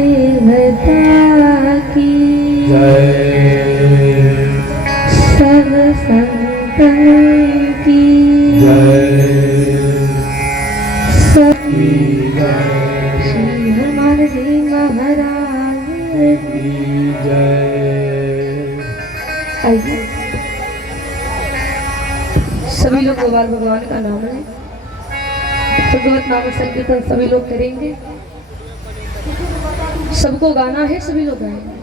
देवता की जय, सब संतन की जय, सभी जय, श्री हनुमान जी महाराज की जय। आइए सभी लोग गोपाल भगवान का नाम लें। भगवत नाम संकीर्तन सभी लोग करेंगे। सबको गाना है, सभी लोग गाएंगे।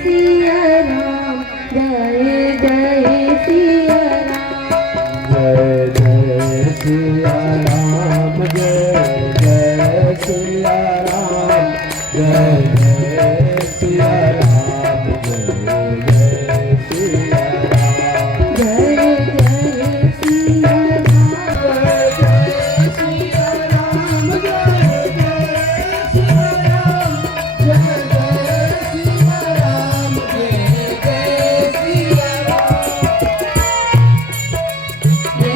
सिया राम जय जय सिया राम, जय जय सिया राम, जय जय सिया राम, जय जय सिया राम, जय जय सिया राम, जय जय सिया राम, जय जय सिया राम, जय जय सिया राम, जय जय सिया राम। जय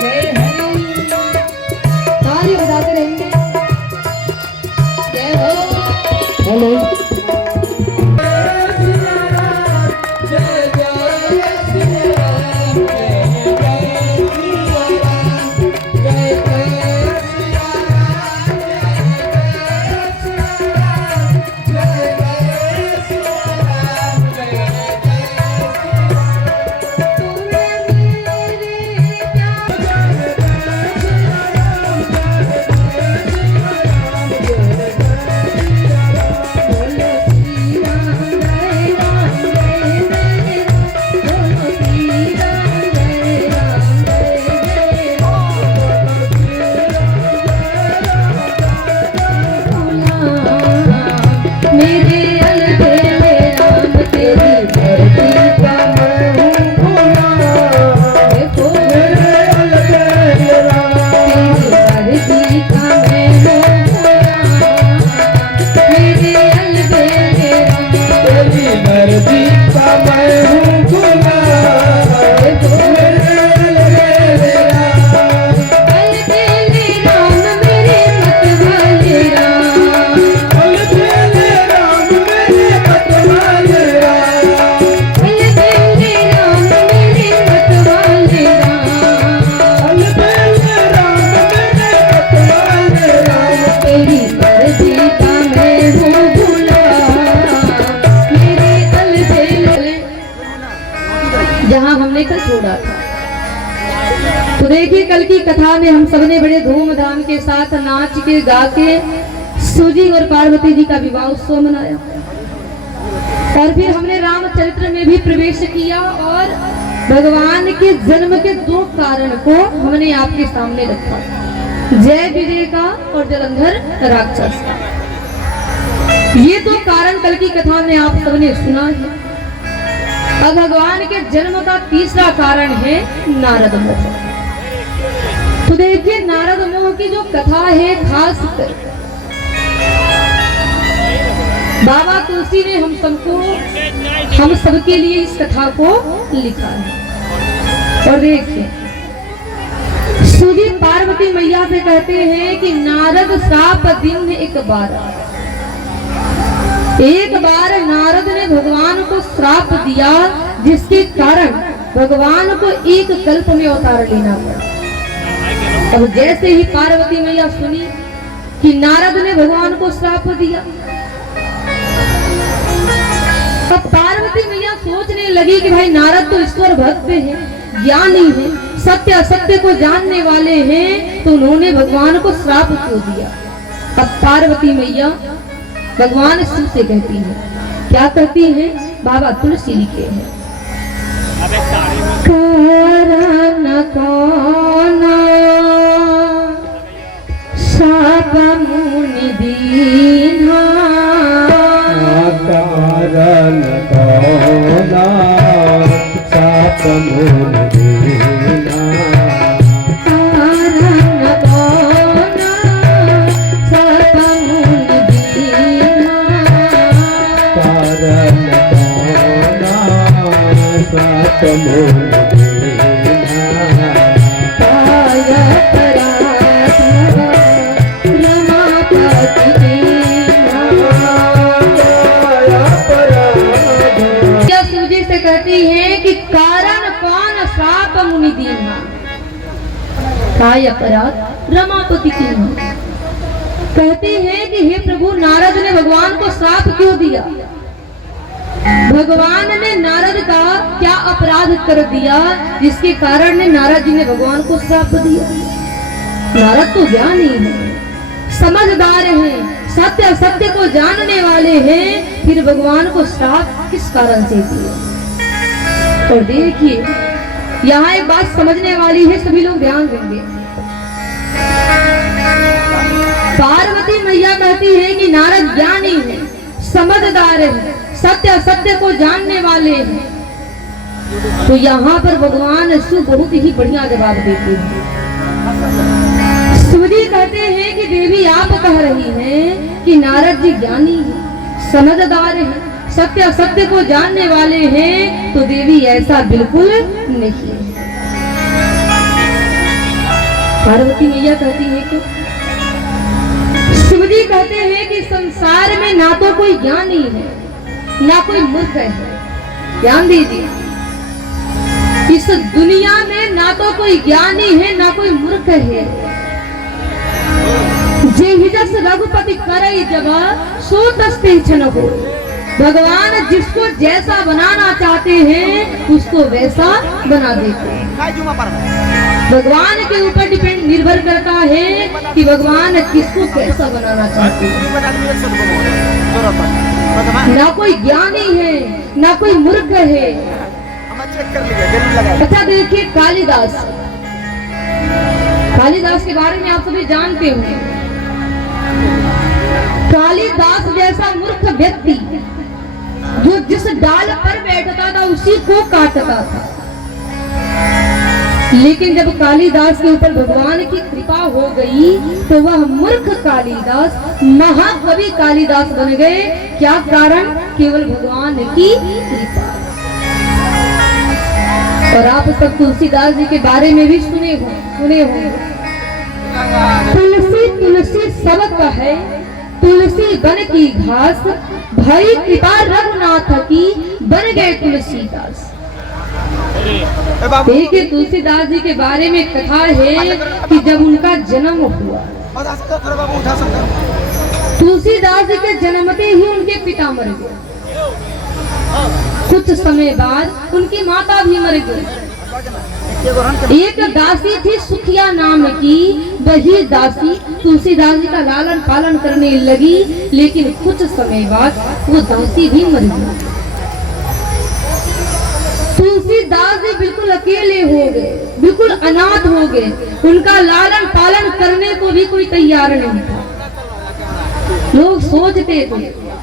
हरि ताली बजाते रहेंगे। जय हो हेलो। मेरे अलबेले राम तेरी धरती का मैं हूँ, देखो मेरे अलबेले राम तेरी धरती का मैं हूँ, मेरे अलबेले राम तेरी धरती का मैं हूँ खुदा, देखो मेरे अलबेले राम, अलबेले राम मेरे मतवाले राम, अलबेले राम मेरे मतवाले राम, अलबेले राम मेरे मतवाले राम, अलबेले राम मेरे मतवाले राम। तेरी मर्जी का मैं हूँ भूला, मेरे अलबेले। जहाँ हमने कल छोड़ा था, तो देखिए कल की कथा में हम सबने बड़े धूमधाम के साथ नाच के गा के सूजी और पार्वती जी का विवाह उत्सव मनाया, और फिर हमने रामचरित्र में भी प्रवेश किया और भगवान के जन्म के दो कारण को हमने आपके सामने रखा, जय विजय का और जलंधर राक्षस का। ये दो कारण कल की कथा में आप सबने सुना है। अब भगवान के जन्म का तीसरा कारण है नारद मोह। तो देखिए नारद मोह की जो कथा है, खास कर बाबा तुलसी ने हम सबके लिए इस कथा को लिखा है। और देखिए सूजी पार्वती मैया से कहते हैं कि नारद साप दिन एक बार नारद ने भगवान को श्राप दिया, जिसके कारण भगवान को एक कल्प में अवतार लेना पड़ा। और जैसे ही पार्वती मैया सुनी कि नारद ने भगवान को श्राप दिया, तब पार्वती मैया सोचने लगी कि भाई नारद तो ईश्वर भक्त हैं, ज्ञानी हैं, सत्य असत्य को जानने वाले हैं, तो उन्होंने भगवान को श्राप क्यों दिया। तब पार्वती मैया भगवान शिव से कहती है, क्या कहती है, बाबा तुलसी लिखे हैं, कारण कौन शाप मुनि दीना, कारण कौन शाप मुनि दीना, रमा अपराध रमापति की मां। कहते हैं कि हे प्रभु, नारद ने भगवान को श्राप क्यों दिया? भगवान ने नारद का क्या अपराध कर दिया जिसके कारण ने नारद जी ने भगवान को श्राप दिया? नारद तो ज्ञानी है, समझदार हैं, सत्य असत्य को जानने वाले हैं, फिर भगवान को श्राप किस कारण से दिया? और देखिए यहाँ एक बात समझने वाली है, सभी लोग ध्यान देंगे। पार्वती मैया कहती है कि नारद ज्ञानी है, समझदार है, सत्य असत्य को जानने वाले हैं, तो यहाँ पर भगवान शिव बहुत ही बढ़िया जवाब देते हैं। शिवजी कहते हैं कि देवी आप कह रही हैं कि नारद जी ज्ञानी है, समझदार है, सत्य असत्य को जानने वाले हैं, तो देवी ऐसा बिल्कुल नहीं है। पार्वती मैया कहती है कि शिवजी कहते हैं कि संसार में ना तो कोई ज्ञानी है ना कोई मूर्ख है। ध्यान दीजिए, इस दुनिया में ना तो कोई ज्ञानी है ना कोई मूर्ख है। जे हिजस रघुपति करई जब सो तस्ते छन हो। भगवान जिसको जैसा बनाना चाहते हैं उसको वैसा बना देते हैं। भगवान के ऊपर डिपेंड निर्भर करता है कि भगवान किसको कैसा बनाना चाहते हैं। ना कोई ज्ञानी है ना कोई मूर्ख है। अच्छा देखिए, कालिदास के बारे में आप सभी जानते होंगे। कालिदास जैसा मूर्ख व्यक्ति जो जिस डाल पर बैठता था उसी को काटता था, लेकिन जब कालिदास के ऊपर भगवान की कृपा हो गई तो वह मूर्ख कालिदास महाकवि कालिदास बन गए। क्या कारण? केवल भगवान की कृपा। और आप सब तुलसीदास जी के बारे में भी सुने होंगे। तुलसी तुलसी सब कहे, तुलसी बन की घास, भई कृपा रघुनाथ की, बन गए तुलसीदास। देखिए, तुलसीदास जी के बारे में कथा है कि जब उनका जन्म हुआ, तुलसीदास जी के जन्मते ही उनके पिता मर गए। कुछ समय बाद उनकी माता भी मर गई। एक दासी थी सुखिया नाम की, वही दासी तुलसीदास जी का लालन पालन करने लगी, लेकिन कुछ समय बाद वो दासी भी मर गई। तुलसीदास जी बिल्कुल अकेले हो गए, बिल्कुल अनाथ हो गए। उनका लालन पालन करने को भी कोई तैयार नहीं था। लोग सोचते थे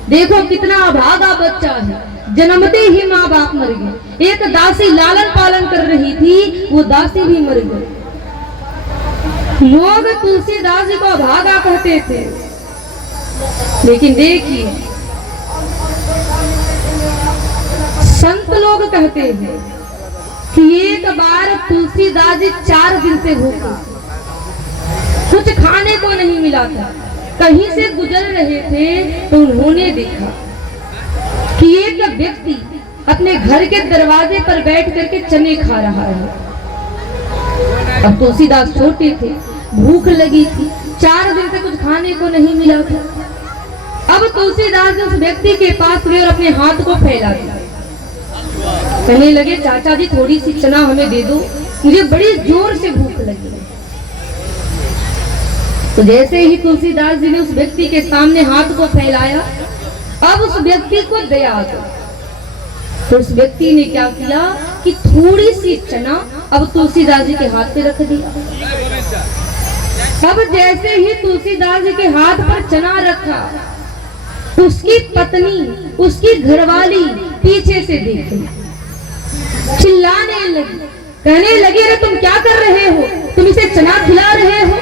देखो कितना अभागा बच्चा है, जन्मते ही माँ बाप मर गए। एक दासी लालन पालन कर रही थी, वो दासी भी मर गई। लोग तुलसीदास जी को अभागा कहते थे, लेकिन देखिए संत लोग कहते हैं कि एक बार तुलसीदास जी 4 दिन से भूखे, कुछ खाने को नहीं मिला था। कहीं से गुजर रहे थे तो उन्होंने देखा कि एक व्यक्ति अपने घर के दरवाजे पर बैठ करके चने खा रहा है। अब तुलसीदास छोटे थे, भूख लगी थी, 4 दिन से कुछ खाने को नहीं मिला था। अब तुलसीदास उस व्यक्ति के पास गए और अपने हाथ को फैला दिया। कहने लगे, चाचा जी थोड़ी सी चना हमें दे दो, मुझे बड़ी जोर से भूख लगी है। तो जैसे ही तुलसीदास जी ने उस व्यक्ति के सामने हाथ को फैलाया, अब उस व्यक्ति को दया आ गई। तो उस व्यक्ति ने क्या किया कि थोड़ी सी चना अब तुलसीदास जी के हाथ पे रख दिया। अब जैसे ही तुलसीदास जी के हाथ पर चना रखा, उसकी पत्नी, उसकी घरवाली पीछे से देख रही, चिल्लाने लगी, कहने लगी, अरे तुम क्या कर रहे हो? तुम इसे चना खिला रहे हो?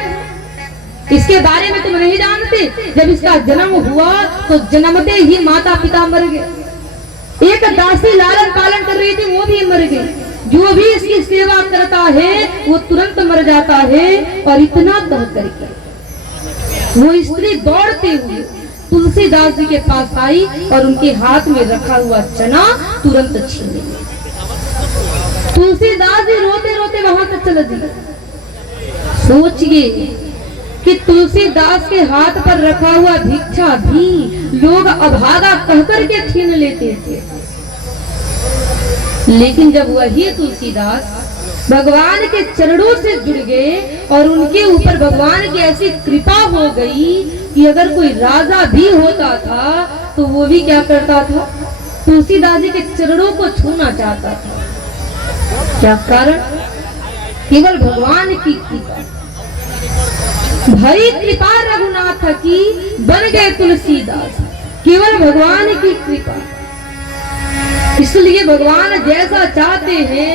इसके बारे में तुम नहीं जानते? जब इसका जन्म हुआ तो जन्मते ही माता पिता मर गए। एक दासी लालन पालन कर रही थी, वो भी मर गई। जो भी इसकी सेवा करता है वो तुरंत मर जाता है। और इतना कह करके वो स्त्री दौड़ते हुए तुलसीदास जी के पास आई और उनके हाथ में रखा हुआ चना तुरंत छीन ली। तुलसीदास जी रोते रोते वहां से चले दिए। सोचिए कि तुलसीदास के हाथ पर रखा हुआ भिक्षा भी लोग अभागा कहकर के छीन लेते थे, लेकिन जब वही तुलसीदास भगवान के चरणों से जुड़ गए और उनके ऊपर भगवान की ऐसी कृपा हो गई कि अगर कोई राजा भी होता था तो वो भी क्या करता था, तुलसीदास जी के चरणों को छूना चाहता था। क्या कारण? केवल भगवान की कृपा। भरी कृपा रघुनाथ की बन गए तुलसीदास, केवल भगवान की कृपा। इसलिए भगवान जैसा चाहते हैं,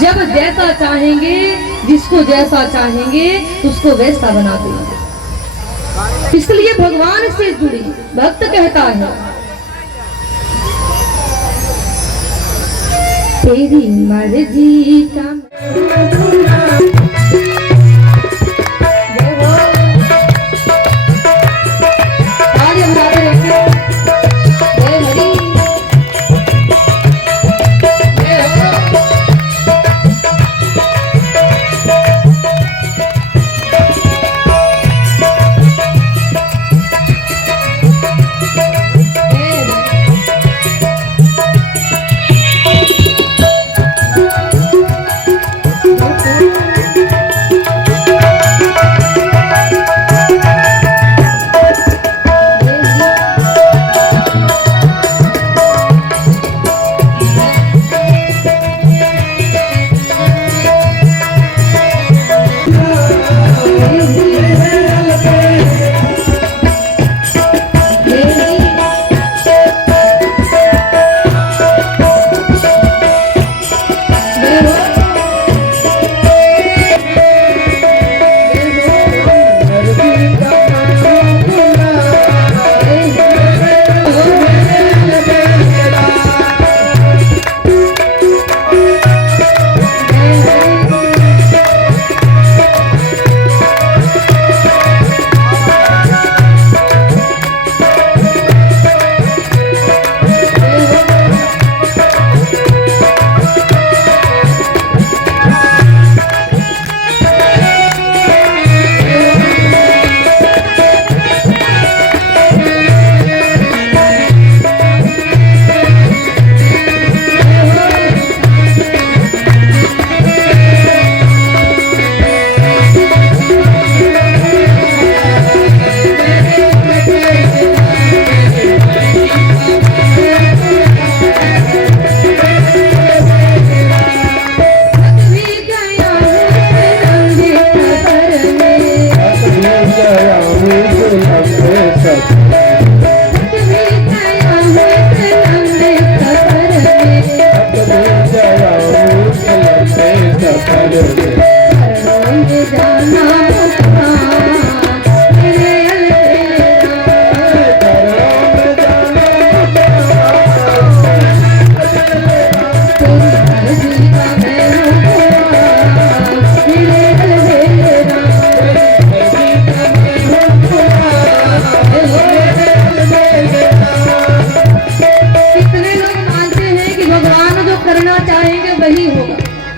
जब जैसा चाहेंगे, जिसको जैसा चाहेंगे उसको वैसा बना देंगे। इसलिए भगवान से जुड़ी भक्त कहता है, तेरी मर्जी का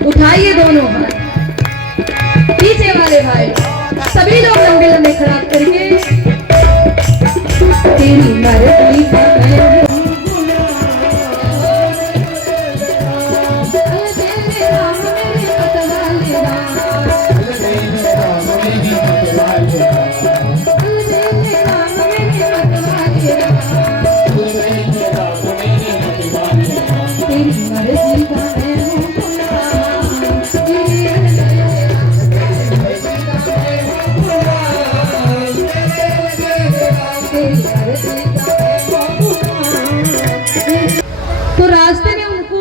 उठाइए दोनों हाथ, पीछे वाले भाई सभी लोग लंबे लंबे खड़ा करके, तेरी मर्जी का मैं तो रास्ते में उनको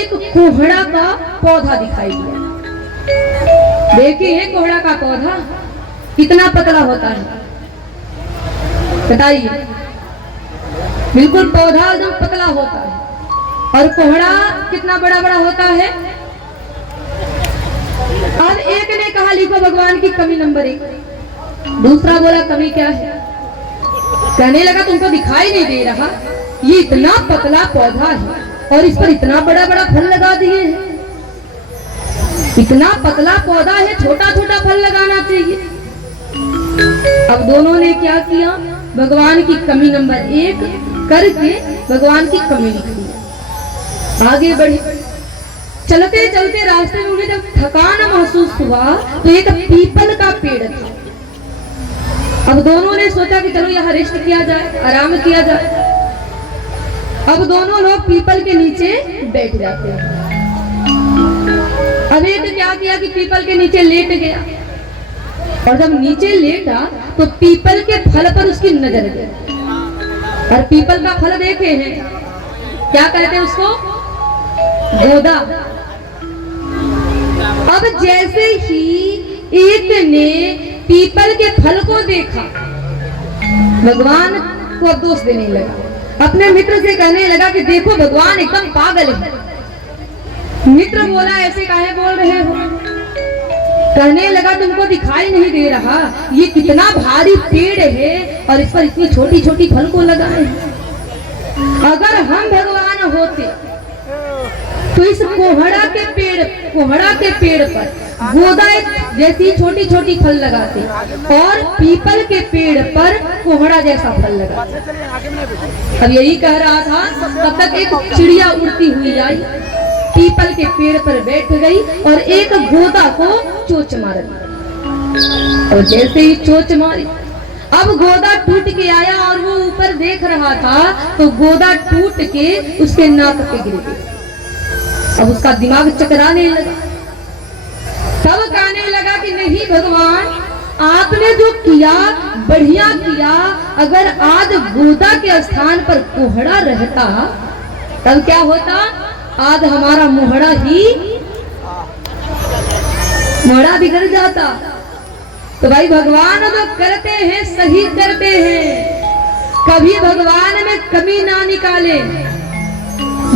एक कोहड़ा का पौधा दिखाई दिया। देखिए कोहड़ा का पौधा कितना पतला होता है, बताइए। बिल्कुल पौधा एकदम पतला होता है और कोहड़ा कितना बड़ा बड़ा होता है। और एक ने कहा लिखो भगवान की कमी नंबर 1, दूसरा बोला कमी क्या है, कहने लगा तुमको दिखाई नहीं दे रहा, ये इतना पतला पौधा है और इस पर इतना बड़ा बड़ा फल लगा दिए हैं। इतना पतला पौधा है, छोटा छोटा फल लगाना चाहिए। अब दोनों ने क्या किया, भगवान की कमी नंबर 1 करके भगवान की कमी लिख दी। आगे बढ़े, चलते चलते रास्ते में उन्हें जब थकान महसूस हुआ तो एक पीपल का पेड़ था। अब दोनों ने सोचा कि चलो यहाँ रेस्ट किया जाए, आराम किया जाए। अब दोनों लोग पीपल के नीचे बैठ जाते हैं। अब एक क्या किया कि पीपल के नीचे लेट गया, और जब नीचे लेटा तो पीपल के फल पर उसकी नजर गई। और पीपल का फल देखे हैं, क्या कहते हैं उसको, गोदा। अब जैसे ही एक ने पीपल के फल को देखा, भगवान को अब दोष देने लगा। अपने मित्र से कहने लगा कि देखो भगवान एकदम पागल है। मित्र बोला ऐसे काहे बोल रहे हो? कहने लगा तुमको दिखाई नहीं दे रहा, ये कितना भारी पेड़ है और इस पर इतनी छोटी छोटी फल को लगाए हैं। अगर हम भगवान होते तो इस कोहड़ा के पेड़ पर गोदा जैसी छोटी छोटी फल लगाते और पीपल के पेड़ पर कोहड़ा जैसा फल लगाते। अब यही कह रहा था, तब तक एक चिड़िया उड़ती हुई आई, पीपल के पेड़ पर बैठ गई और एक गोदा को चोंच मार दी। और जैसे ही चोंच मारी, अब गोदा टूट के आया और वो ऊपर देख रहा था तो गोदा टूट के उसके नाक पे गिर गई। अब उसका दिमाग चकराने लगा। तब कहने लगा कि नहीं भगवान, आपने जो किया बढ़िया किया। अगर आज गोदा के स्थान पर कोहड़ा रहता तब क्या होता, आज हमारा मोहड़ा बिगड़ जाता। तो भाई भगवान जो करते हैं सही करते हैं, कभी भगवान में कमी ना निकाले।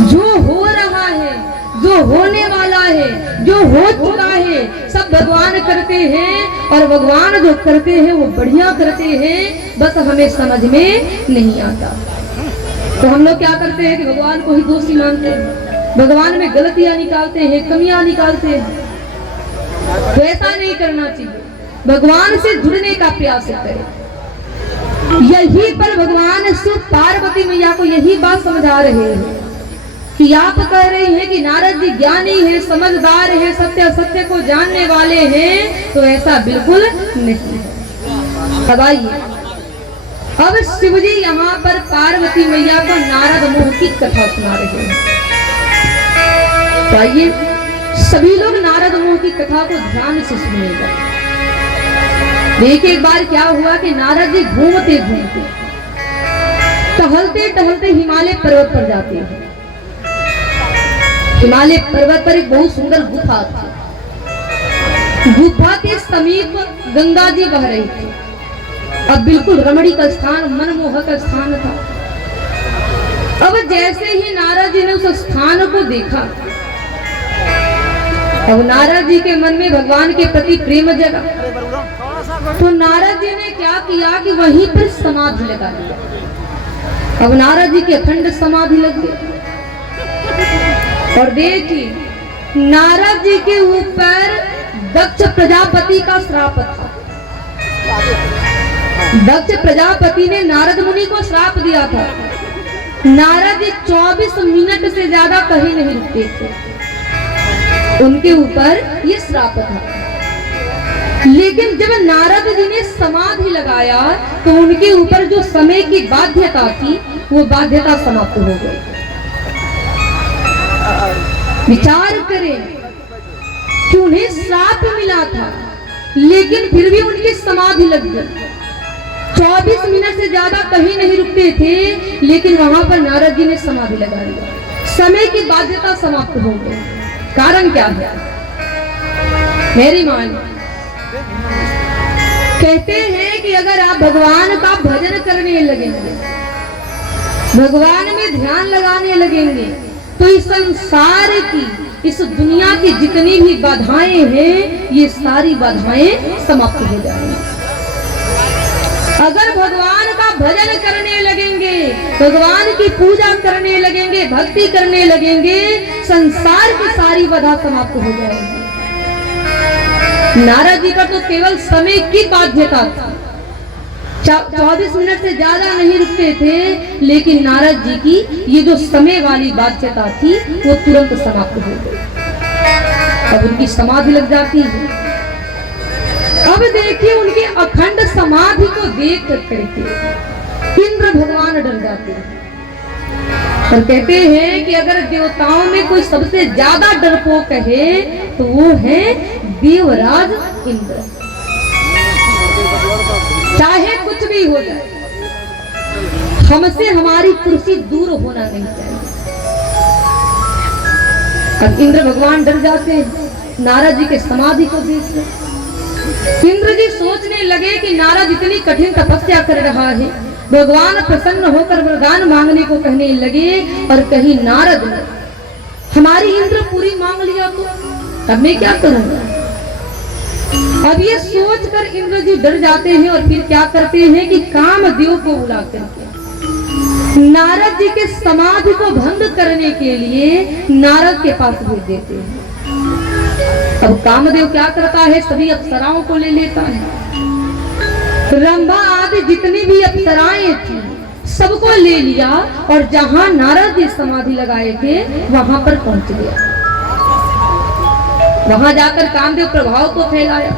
जो हो रहा है, जो होने वाला है, जो हो चुका है, सब भगवान करते हैं। और भगवान जो करते हैं वो बढ़िया करते हैं, बस हमें समझ में नहीं आता। तो हम लोग क्या करते हैं कि भगवान को ही दोषी मानते हैं, भगवान में गलतियां निकालते हैं, कमियां निकालते हैं। तो ऐसा नहीं करना चाहिए, भगवान से जुड़ने का प्रयास करें। यही पर भगवान शिव पार्वती मैया को यही बात समझा रहे हैं कि आप कह रही हैं कि नारद जी ज्ञानी है, समझदार है, सत्य सत्य को जानने वाले हैं, तो ऐसा बिल्कुल नहीं है। अब आइए, अब शिव जी यहाँ पर पार्वती मैया को नारद मुनि की कथा सुना रहे हैं। तो आइए सभी लोग नारद मुनि की कथा को ध्यान से सुनिएगा। देखिए एक बार क्या हुआ कि नारद जी घूमते घूमते टहलते टहलते हिमालय पर्वत पर जाते हैं। हिमालय पर्वत पर एक बहुत सुंदर गुफा थी। गुफा के समीप गंगा जी बह रही थी। अब बिल्कुल रमणीक स्थान, मनमोहक स्थान था। अब जैसे ही नारद जी ने उस स्थान को देखा, अब नारद जी के मन में भगवान के प्रति प्रेम जगा। तो नारद जी ने क्या किया कि वहीं पर समाधि लगा दिया। अब नारद जी की अखंड समाधि लग गई। और देखिए नारद जी के ऊपर दक्ष प्रजापति का श्राप था। दक्ष प्रजापति ने नारद मुनि को श्राप दिया था। नारद जी 24 मिनट से ज्यादा कहीं नहीं रुकते थे, उनके ऊपर ये श्राप था। लेकिन जब नारद जी ने समाधि लगाया तो उनके ऊपर जो समय की बाध्यता थी वो बाध्यता समाप्त हो गई। विचार करें कि उन्हें श्राप मिला था लेकिन फिर भी उनकी समाधि लग गई। 24 मिनट से ज्यादा कहीं नहीं रुकते थे लेकिन वहां पर नारद जी ने समाधि लगा लिया। समय की बाध्यता समाप्त हो गई। कारण क्या है? मेरी मान कहते हैं कि अगर आप भगवान का भजन करने लगेंगे, भगवान में ध्यान लगाने लगेंगे, तो इस संसार की, इस दुनिया की जितनी भी बाधाएं हैं ये सारी बाधाएं समाप्त हो जाएंगी। अगर भगवान का भजन करने लगेंगे, भगवान की पूजा करने लगेंगे, भक्ति करने लगेंगे, संसार की सारी बाधा समाप्त हो जाएगी। नारद जी पर तो केवल समय की बाध्यता थी, 24 मिनट से ज्यादा नहीं रुकते थे, लेकिन नारद जी की ये जो समय वाली बाध्यता थी वो तुरंत समाप्त हो गई। अब उनकी समाधि लग जाती है। अब देखिए उनकी अखंड समाधि को देख करके इंद्र भगवान डर जाते हैं और कहते हैं कि अगर देवताओं में कोई सबसे ज्यादा डरपोक है तो वो है देवराज इंद्र। चाहे कुछ भी हो जाए, हमसे हमारी कुर्सी दूर होना नहीं चाहिए। अब इंद्र भगवान डर जाते हैं नारद जी के समाधि को देखकर। इंद्र जी सोचने लगे कि नारद इतनी कठिन तपस्या कर रहा है, भगवान प्रसन्न होकर वरदान मांगने को कहने लगे और कहीं नारद ने हमारी इंद्र पूरी मांग लिया तो अब मैं क्या करूंगा। अब ये सोचकर इंद्र जी डर जाते हैं और फिर क्या करते हैं कि कामदेव को बुला करके नारद जी के समाधि को भंग करने के लिए नारद के पास भेज देते हैं। अब कामदेव क्या करता है, सभी अप्सराओं को ले लेता है, रंभा आदि जितनी भी अप्सराएं थी सबको ले लिया और जहां नारद जी समाधि लगाए थे वहां पर पहुंच गया। वहां जाकर कामदेव प्रभाव को फैलाया,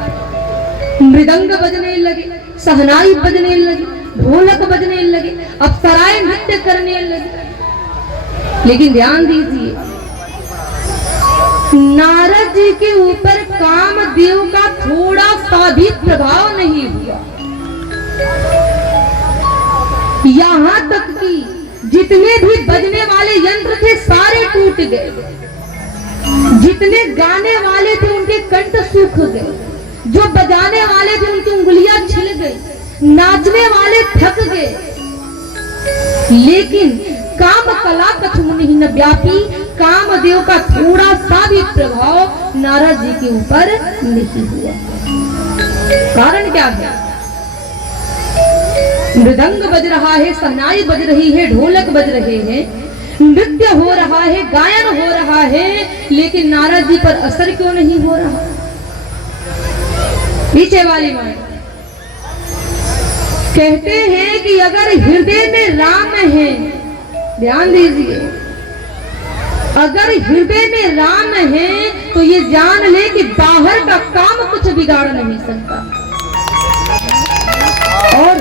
मृदंग बजने लगे, सहनाई बजने लगी, ढोलक बजने लगे, अप्सराएं नृत्य करने लगी। लेकिन ध्यान दीजिए नारद जी के ऊपर कामदेव का थोड़ा सा भी प्रभाव नहीं हुआ। यहां तक कि जितने भी बजने वाले यंत्र थे सारे टूट गए, जितने गाने वाले थे उनके कंठ सूख गए, जो बजाने वाले थे उनकी उंगलियां छिल गई, नाचने वाले थक गए। लेकिन काम कला कछमुनि न व्यापी, कामदेव का थोड़ा सा भी प्रभाव नारद जी के ऊपर नहीं हुआ। कारण क्या है? मृदंग बज रहा है, सहनाई बज रही है, ढोलक बज रहे हैं, नृत्य हो रहा है, गायन हो रहा है, लेकिन नारद जी पर असर क्यों नहीं हो रहा? पीछे वाली मां कहते हैं कि अगर हृदय में राम है, ध्यान दीजिए, अगर हृदय में राम है तो ये जान ले कि बाहर का काम कुछ बिगाड़ नहीं सकता। और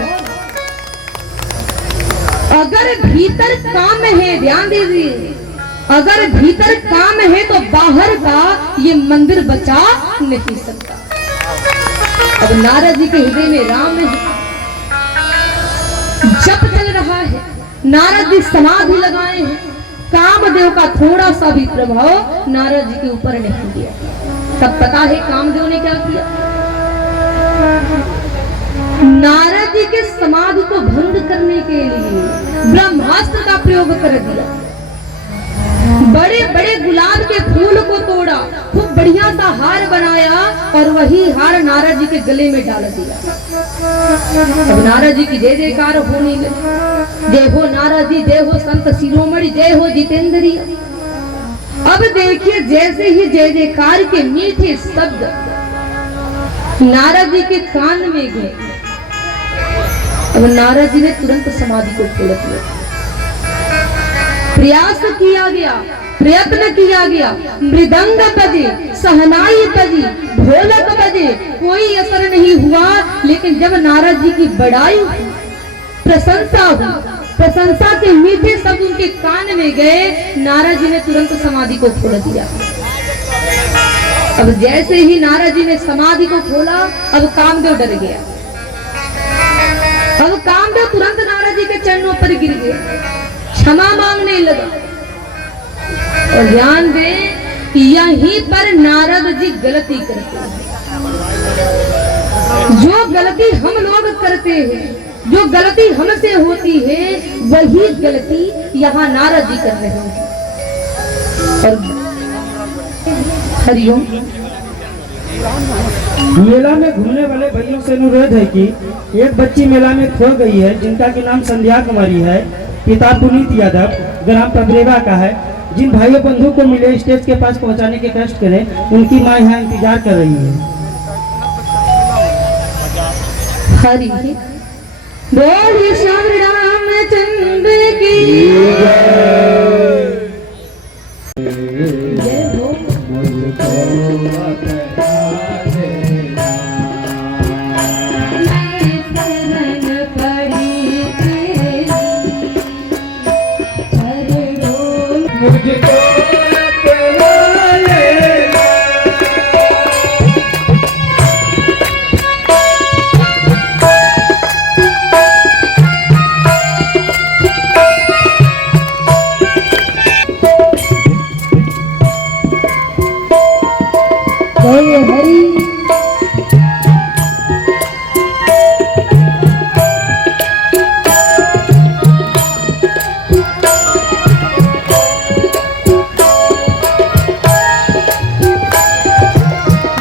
अगर भीतर काम है, ध्यान दीजिए, अगर भीतर काम है तो बाहर का ये मंदिर बचा नहीं सकता। अब नारद जी के हृदय में राम है, जप चल रहा है, नारद जी समाधि लगाए हैं, कामदेव का थोड़ा सा भी प्रभाव नारद जी के ऊपर नहीं दिया। तब पता है कामदेव ने क्या किया? नारद जी के समाधि को भंग करने के लिए ब्रह्मास्त्र का प्रयोग कर दिया। बड़े बड़े गुलाब के फूल को तोड़ा, खूब बढ़िया सा हार बनाया और वही हार नारद जी के गले में डाल दिया। अब नारद जी की जय जयकार होने लगी, जय हो नारद जी, जय हो संत शिरोमणि, जय हो जितेंद्रिय। अब देखिए जैसे ही जय जयकार के मीठे शब्द नारद जी के कान में गए, अब नारद जी ने तुरंत समाधि को तोड़ दिया। प्रयास किया गया, प्रयत्न किया गया, मृदंग बजे, सहनाई बजी, ढोलक बजे, कोई असर नहीं हुआ। लेकिन जब नारद जी की बड़ाई हुई, प्रशंसा हुई, प्रशंसा के मीठे शब्द उनके कान में गए, नारद जी ने तुरंत समाधि को खोल दिया। अब जैसे ही नारद जी ने समाधि को खोला, अब कामदेव डर गया। अब कामदेव तुरंत नारद जी के चरणों पर गिर गया, क्षमा मांगने लगा। और ध्यान दें यहीं पर नारद जी गलती करते हैं। जो गलती हम लोग करते हैं, जो गलती हमसे होती है, वही गलती यहाँ नारद जी कर रहे हैं। और हरिओम। मेला में घूमने वाले भाइयों से अनुरोध है कि एक बच्ची मेला में खो गई है, जिनका की नाम संध्या कुमारी है, पिता पुनीत यादव, ग्राम पबरेवा का है। जिन भाइयों बंधु को मिले स्टेज के पास पहुंचाने के कष्ट करें, उनकी मां यहाँ इंतजार कर रही है। हरि बोल श्री रामचंद्र की जय हो। मुझको अपना देना। मैं शरण पड़ी तेरी चरणों में। मुझको अपना लेना। जय हरि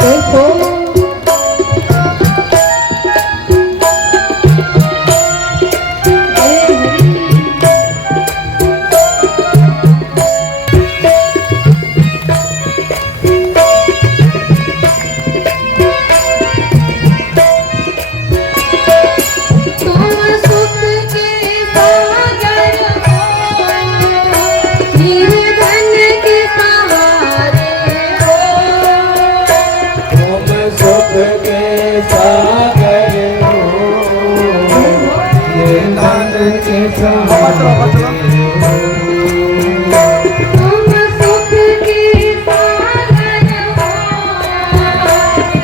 देखो जय हरि तुम सुख के सागर हो निर्धन के सहारे हो। तुम सुख के सागर हो, ये धन के सहारे हो। तुम सुख के सागर हो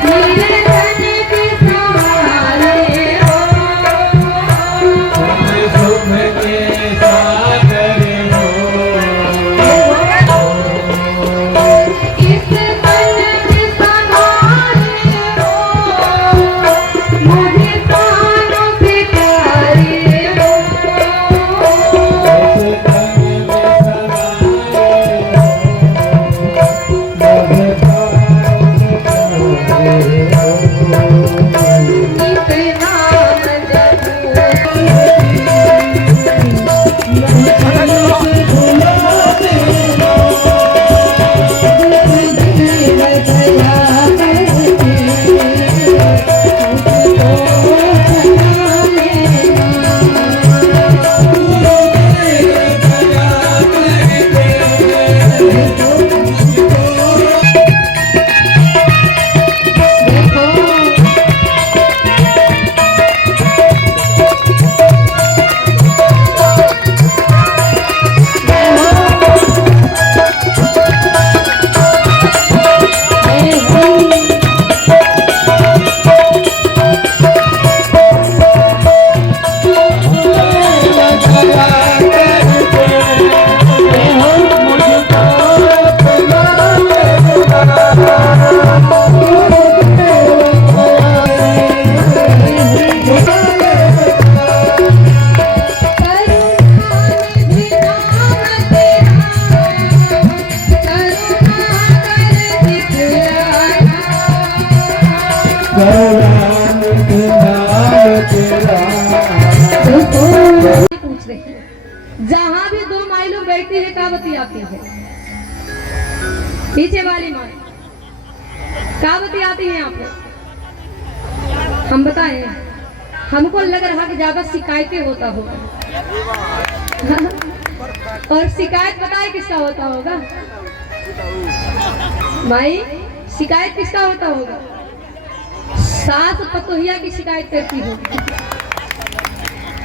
निर्धन के सहारे हो। तुम सुख के सागर हो, इस तन के सहारे हो मुझे प्राणों से प्यारे हो। इस तन में सगाए हो, मुझे प्राण पूछ रहे हैं जहाँ भी दो माई लोग बैठती है कावती आती है पीछे वाली माई कावती आती है यहाँ पे। हम बताएं हमको लग रहा कि ज्यादा शिकायतें होता होगा और शिकायत बताए किसका होता होगा माई शिकायत किसका होता होगा सास पतोहिया की शिकायत करती होगी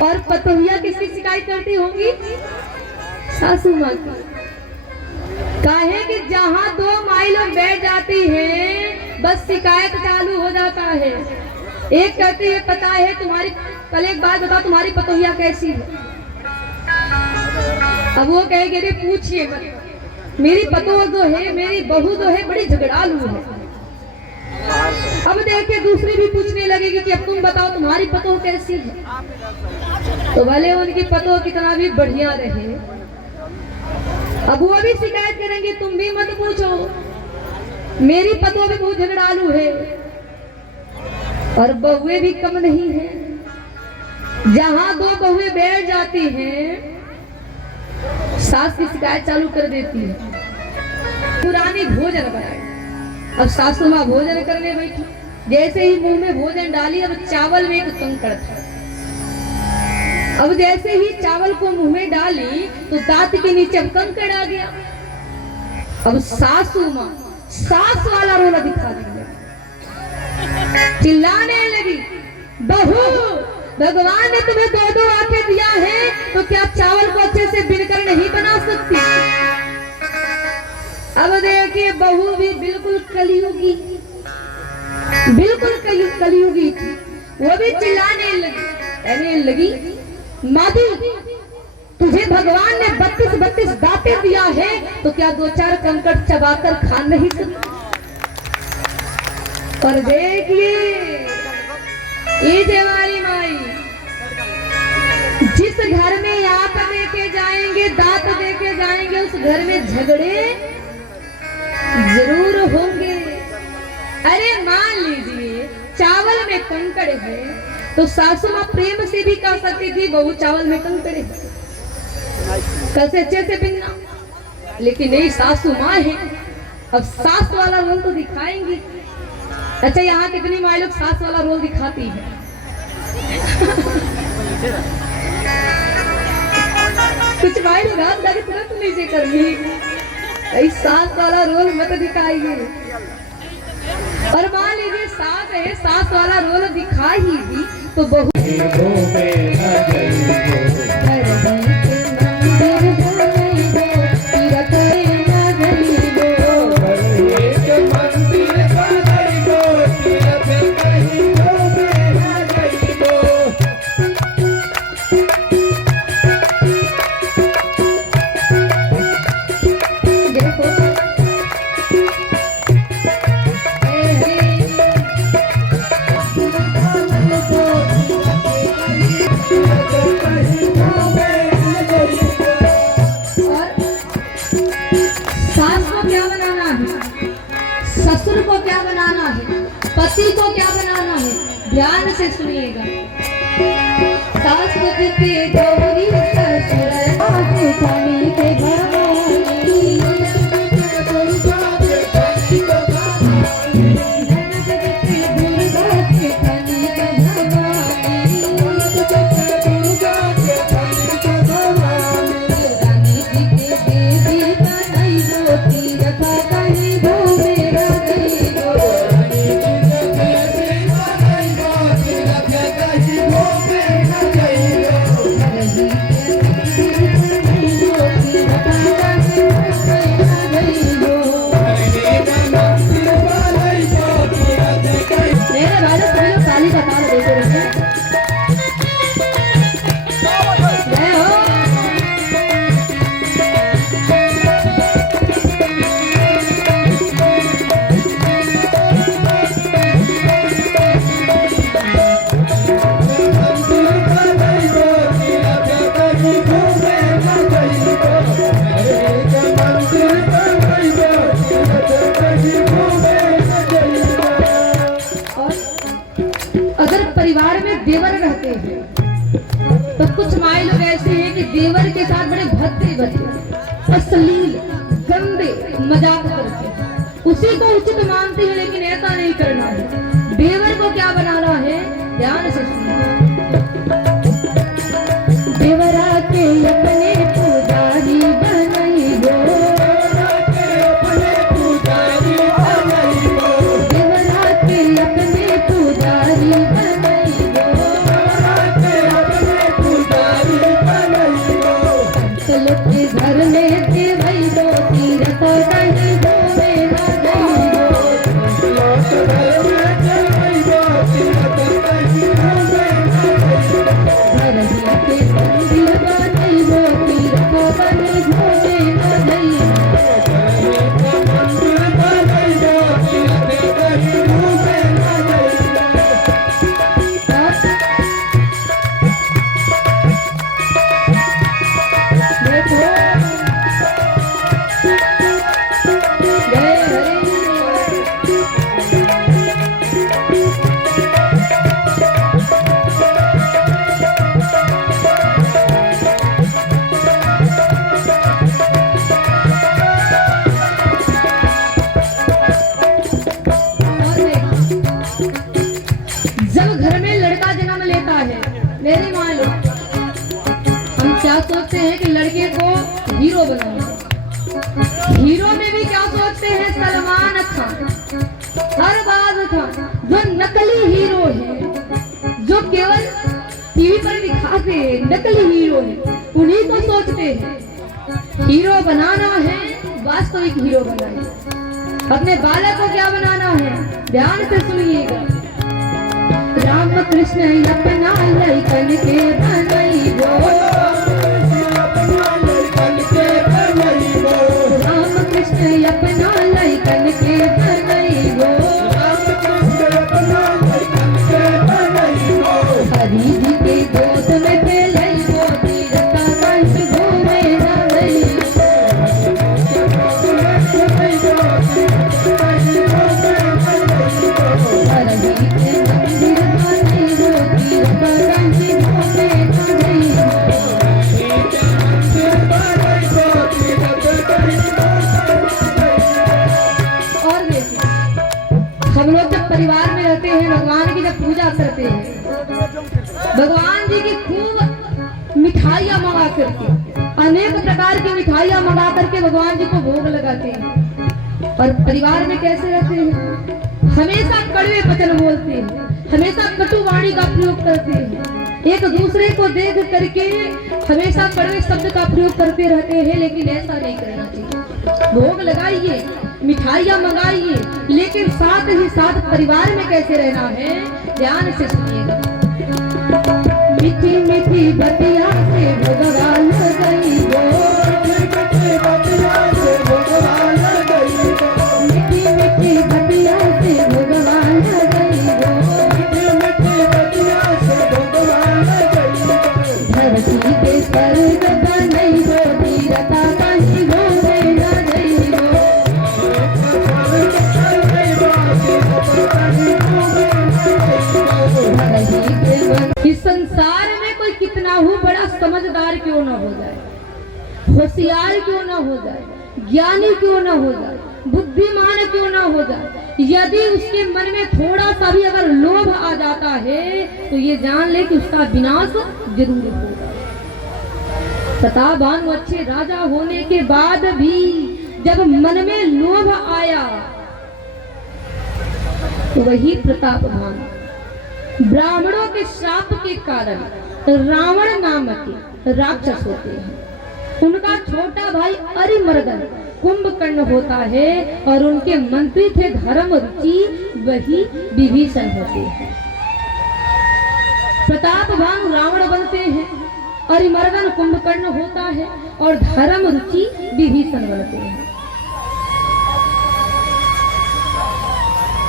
और पतोहिया किसकी शिकायत करती होंगी सासू माँ की। काहे कि जहाँ दो माई लोग बैठ जाती हैं बस शिकायत चालू हो जाता है। एक कहती है पता है तुम्हारी कल एक बात बताओ तुम्हारी पतोहिया कैसी है। अब वो कहेगी अरे पूछिए मत मेरी पतोह जो है मेरी बहू जो है बड़ी झगड़ालू है। अब देखिए दूसरी भी पूछने लगेगी कि अब तुम बताओ तुम्हारी पतोह कैसी है। तो भले उनकी पतोह कितना भी बढ़िया रहे अब वो भी शिकायत करेंगे तुम भी मत पूछो मेरी पतोह भी बहुत झगड़ालू है और बहुएं भी कम नहीं है। जहां दो बहुएं बैठ जाती हैं सास की शिकायत चालू कर देती है। पुरानी भोजन बनाई अब सासू माँ भोजन करने बैठी जैसे ही मुंह में भोजन डाली, अब चावल में एक कंकड़ था। अब जैसे ही चावल को मुंह में डाली तो दांत के नीचे अब कंकड़ आ गया। अब सासू माँ सास वाला रोला दिखा दिया, चिल्लाने लगी, बहू भगवान ने तुम्हें दो दो आंखें दिया है तो क्या चावल को अच्छे से बिनकर नहीं बना सकती? अब देखिए बहू भी बिल्कुल कलियुगी, बिल्कुल कलियुगी थी, वो भी चिल्लाने लगी, कहने लगी, माधु तुझे भगवान ने 32 दांतें दिया है तो क्या 2-4 कंकड़ चबाकर खा नहीं सकती? पर देखिए ये हमारी माई, जिस घर में आप देके जाएंगे, दांत देके जाएंगे, उस घर में झगड़े जरूर होंगे। अरे मान लीजिए चावल में कंकड़ है तो सासू माँ प्रेम से भी कह सकती थी, बहू चावल में कंकड़ है, कैसे अच्छे से बिनना, लेकिन नहीं, सासू माँ है, अब सास वाला रोल तो दिखाएंगी। अच्छा यहाँ कितनी माँ लोग सास वाला रोल दिखाती है? कुछ माँ लोग हाथ लगे तुरंत नीचे करेंगी, सास वाला रोल मत दिखाइए। और मान लीजिए सास है, सास वाला रोल दिखा ही दी तो बहुत ससुर को क्या बनाना है, पति को क्या बनाना है, ध्यान से सुनिएगा। सास के गौरी ससुर स्वामी के परिवार में देवर रहते हैं तो कुछ माए लोग ऐसे हैं कि देवर के साथ बड़े भद्दे अश्लील गंदे मजाक करते हैं, उसी को उचित मानते हैं, लेकिन ऐसा नहीं करना है। देवर को क्या बनाना है, ध्यान से सुनिए। देवरा के अपने पुजारी बनाई दो, देवरा के अपने पुजारी के घर में देवई दो, तीरथ नहीं दो मेरा गई दो, घर में देवई दो, तीरथ नहीं दो मेरा क्या सोचते हैं कि लड़के को हीरो बनाना। हीरो में भी क्या सोचते हैं, सलमान खान, अरबाज खान, जो नकली हीरो है, जो केवल टीवी पर दिखाते हैं, नकली हीरो है, उन्हीं को सोचते हैं। हीरो बनाना है, वास्तविक हीरो बनाइए। अपने बालक को क्या बनाना है, ध्यान से सुनिएगा। राम कृष्ण अपना लइकन के बनइबो, राम कृष्ण अपना लइकन के बनइबो, हरि जी के गोद में खेलइबो, तीरथ कंठ घूमे नइबो, हरि के मंदिर बनइबो, तीरथ कंठ घूमे नइबो। और देखिए, हम लोग जब परिवार में रहते हैं, भगवान की जब पूजा करते हैं, भगवान जी की खूब मिठाइयाँ मंगा करके, अनेक प्रकार की मिठाइयाँ मंगा करके भगवान जी को भोग लगाते हैं। और परिवार में कैसे रहते हैं, हमेशा कड़वे वचन बोलते हैं, हमेशा कटु वाणी का प्रयोग करते हैं, एक दूसरे को देख करके हमेशा कड़वे शब्द का प्रयोग करते रहते हैं। लेकिन ऐसा नहीं करना चाहिए। भोग लगाइए, मिठाइयाँ मंगाइए, लेकिन साथ ही साथ परिवार में कैसे रहना है, ध्यान से सुनिएगा। मीठी मीठी बतिया से भगवान गइबो, मीठी मीठी बतिया से भगवान गइबो, धरती के स्वर्ग बनइबो, तीरथ कंठ घूमे नइबो, इस संसार में कोई कितना हो बड़ा समझदार क्यों ना हो जाए, होशियार क्यों ना हो जाए, ज्ञानी क्यों ना हो जाए, बुद्धिमान क्यों ना हो जाए, यदि उसके मन में थोड़ा सा भी अगर लोभ आ जाता है तो ये जान ले कि उसका विनाश जरूर होगा। सताभानु अच्छे राजा होने के बाद भी जब मन में लोभ आया तो वही प्रतापभानु ब्राह्मणों के श्राप के कारण रावण नामक राक्षस होते हैं। उनका छोटा भाई अरिमर्दन कुंभकर्ण होता है और उनके मंत्री थे धर्म रुचि, वही विभीषण होते हैं। प्रतापभानु रावण बनते हैं, अरिमर्दन कुंभकर्ण होता है और धर्म रुचि विभीषण बनते हैं।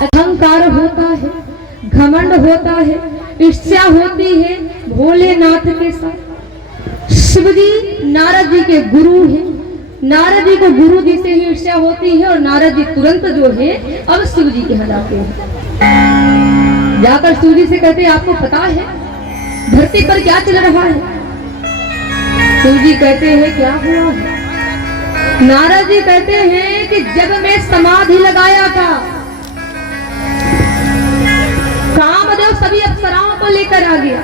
अहंकार होता है, घमंड होता है, ईर्ष्या होती है भोलेनाथ के साथ। शिव जी नारद जी के गुरु हैं, नारद जी को गुरु जी से ही ईर्ष्या होती है और नारद जी तुरंत जो है अब शिव जी के यहाँ जाते हैं। जाकर शिव जी से कहते हैं आपको पता है धरती पर क्या चल रहा है? शिव जी कहते हैं क्या हुआ है? नारद जी कहते हैं कि जब मैं समाधि लगाया था कामदेव सभी अप्सराओं को लेकर आ गया।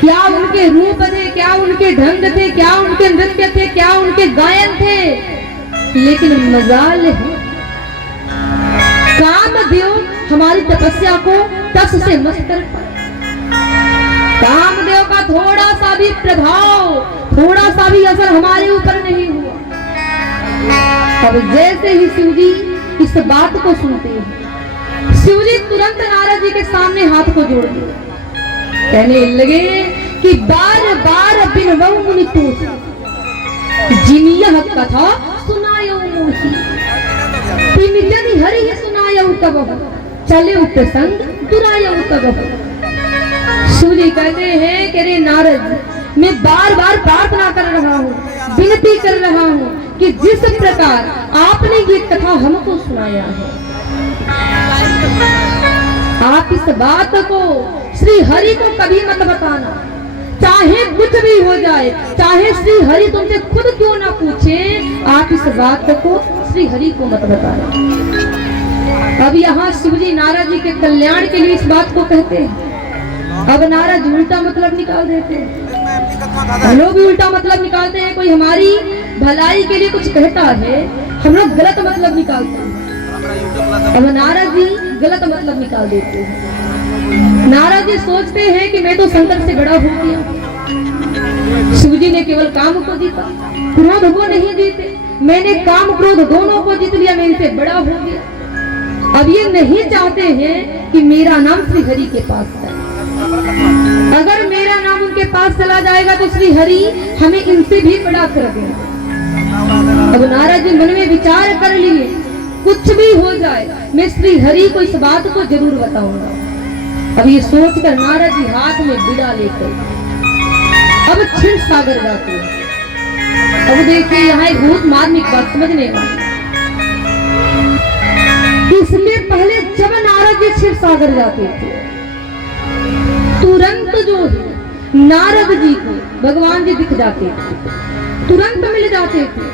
क्या उनके रूप थे, क्या उनके ढंग थे, क्या उनके नृत्य थे, क्या उनके गायन थे, लेकिन मजाल है कामदेव हमारी तपस्या को तस से मस्त कर पाए। कामदेव का थोड़ा सा भी प्रभाव, थोड़ा सा भी असर हमारे ऊपर नहीं हुआ। अब जैसे ही शिव जी इस बात को सुनते हैं, शिव जी तुरंत नारद जी के सामने हाथ को जोड़ दिए, कहने लगे कि बार बार बिनवऊ मुनि तोषी, जिन यह कथा सुनायो मोही, तिन जन हरि सुनायो तब चले प्रसंग दुरायो तब। शिव जी कहते हैं कि रे नारद, मैं बार बार प्रार्थना कर रहा हूँ, विनती कर रहा हूँ कि जिस प्रकार आपने ये कथा हमको सुनाया है, आप इस बात को श्री हरि को कभी मत बताना। चाहे कुछ भी हो जाए, चाहे श्री हरि तुमसे खुद क्यों ना पूछे, आप इस बात को श्री हरि को मत बताना। अब यहाँ शिव जी नारद जी के कल्याण के लिए इस बात को कहते हैं। अब नारद उल्टा मतलब निकाल देते हैं। हम लोग भी उल्टा मतलब निकालते हैं। कोई हमारी भलाई के लिए कुछ कहता है, हम लोग गलत मतलब निकालते हैं। अब नारद जी गलत मतलब निकाल देते हैं। नारद जी सोचते हैं कि मैं तो शंकर से बड़ा हो गया। शिव जी ने केवल काम को जीता, क्रोध को नहीं जीते। मैंने काम क्रोध दोनों को जीत लिया, मैं इनसे बड़ा हो गया। अब ये नहीं चाहते हैं कि मेरा नाम श्री हरि के पास है। अगर मेरा नाम उनके पास चला जाएगा तो श्री हरि हमें इनसे भी बड़ा कर देंगे। अब नारद जी मन में विचार कर लिए, कुछ भी हो जाए मैं श्री हरि को इस बात को जरूर बताऊंगा। अब ये सोचकर नारद जी हाथ में बिड़ा लेकर अब क्षीर सागर जाते हैं। अब देखिए यहाँ एक बहुत मार्मिक बात समझने वाली। इसलिए पहले जब नारद जी क्षीर सागर जाते थे, तुरंत जो है नारद जी को भगवान जी दिख जाते थे, तुरंत मिल जाते थे।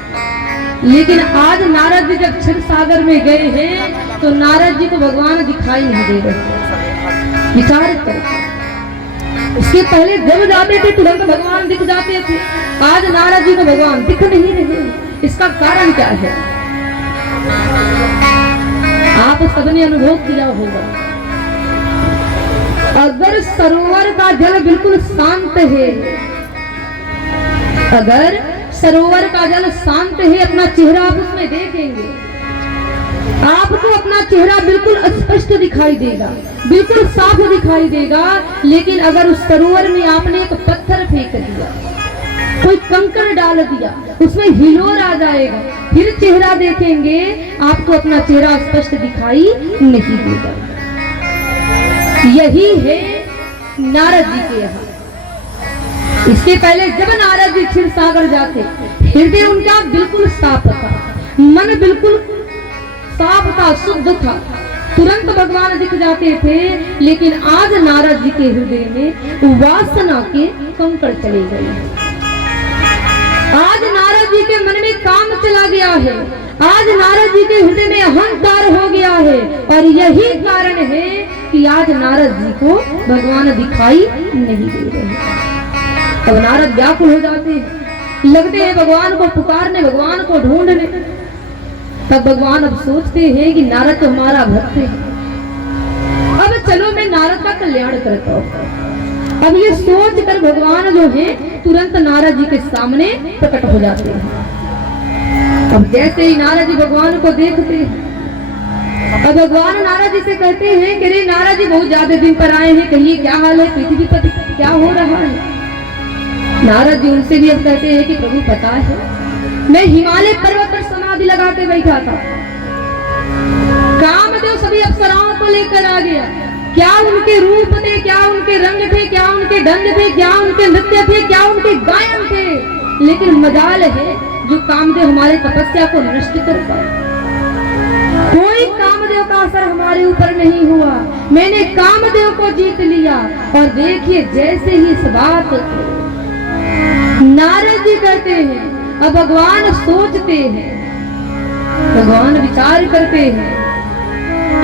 लेकिन आज नारद जी जब क्षीर सागर में गए हैं तो नारद जी को भगवान दिखाई नहीं दे रहे। विचार कर, उसके पहले जब जाते थे तुरंत भगवान दिख जाते थे, आज नारद जी को भगवान दिख नहीं रहे। इसका कारण क्या है? आप सबने अनुभव किया होगा, अगर सरोवर का जल बिल्कुल शांत है, अगर सरोवर का जल शांत है, अपना चेहरा आप उसमें देखेंगे, आपको अपना चेहरा बिल्कुल स्पष्ट दिखाई देगा, बिल्कुल साफ दिखाई देगा। लेकिन अगर उस सरोवर में आपने एक पत्थर फेंक दिया, कोई कंकड़ डाल दिया, उसमें हिलोर आ जाएगा, फिर चेहरा देखेंगे, आपको अपना चेहरा स्पष्ट दिखाई नहीं देगा। यही है नारद जी के यहाँ। इससे पहले जब नारद जी क्षीर सागर जाते, हृदय उनका बिल्कुल साफ था, मन बिल्कुल साफ था, शुद्ध था, तुरंत भगवान दिख जाते थे। लेकिन आज नारद जी के हृदय में वासना के कंकड़ चले गए। आज नारद जी के मन में काम चला गया है, आज नारद जी के हृदय में अहंकार हो गया है। और यही कारण है कि आज नारद जी को भगवान दिखाई नहीं दे रहे। अब नारद व्याकुल हो जाते हैं, लगते हैं भगवान को पुकारने, भगवान को ढूंढने। तब भगवान अब सोचते हैं कि नारद तो हमारा भक्त है, अब चलो मैं नारद का कल्याण करता हूँ। अब ये सोच कर भगवान जो है तुरंत नारद जी के सामने प्रकट हो जाते हैं। अब जैसे ही नारद जी भगवान को देखते हैं, अब भगवान नारद जी से कहते हैं कि रे नारद जी बहुत ज्यादा दिन पर आए हैं, कहिए क्या हाल है, पृथ्वी पर क्या हो रहा है। नारद जी उनसे भी अब कहते हैं कि प्रभु पता है, मैं हिमालय पर्वत पर समाधि लगा के बैठा था, कामदेव सभी अप्सराओं को लेकर आ गया। क्या उनके रूप थे, क्या उनके रंग थे, क्या उनके ढंग थे, क्या उनके नृत्य थे, क्या उनके गायन थे। लेकिन मजाल है जो कामदेव हमारे तपस्या को नष्ट कर पाए। कोई कामदेव का असर हमारे ऊपर नहीं हुआ, मैंने कामदेव को जीत लिया। और देखिए जैसे ही इस बात नारद जी कहते हैं, अब भगवान सोचते हैं, भगवान विचार करते हैं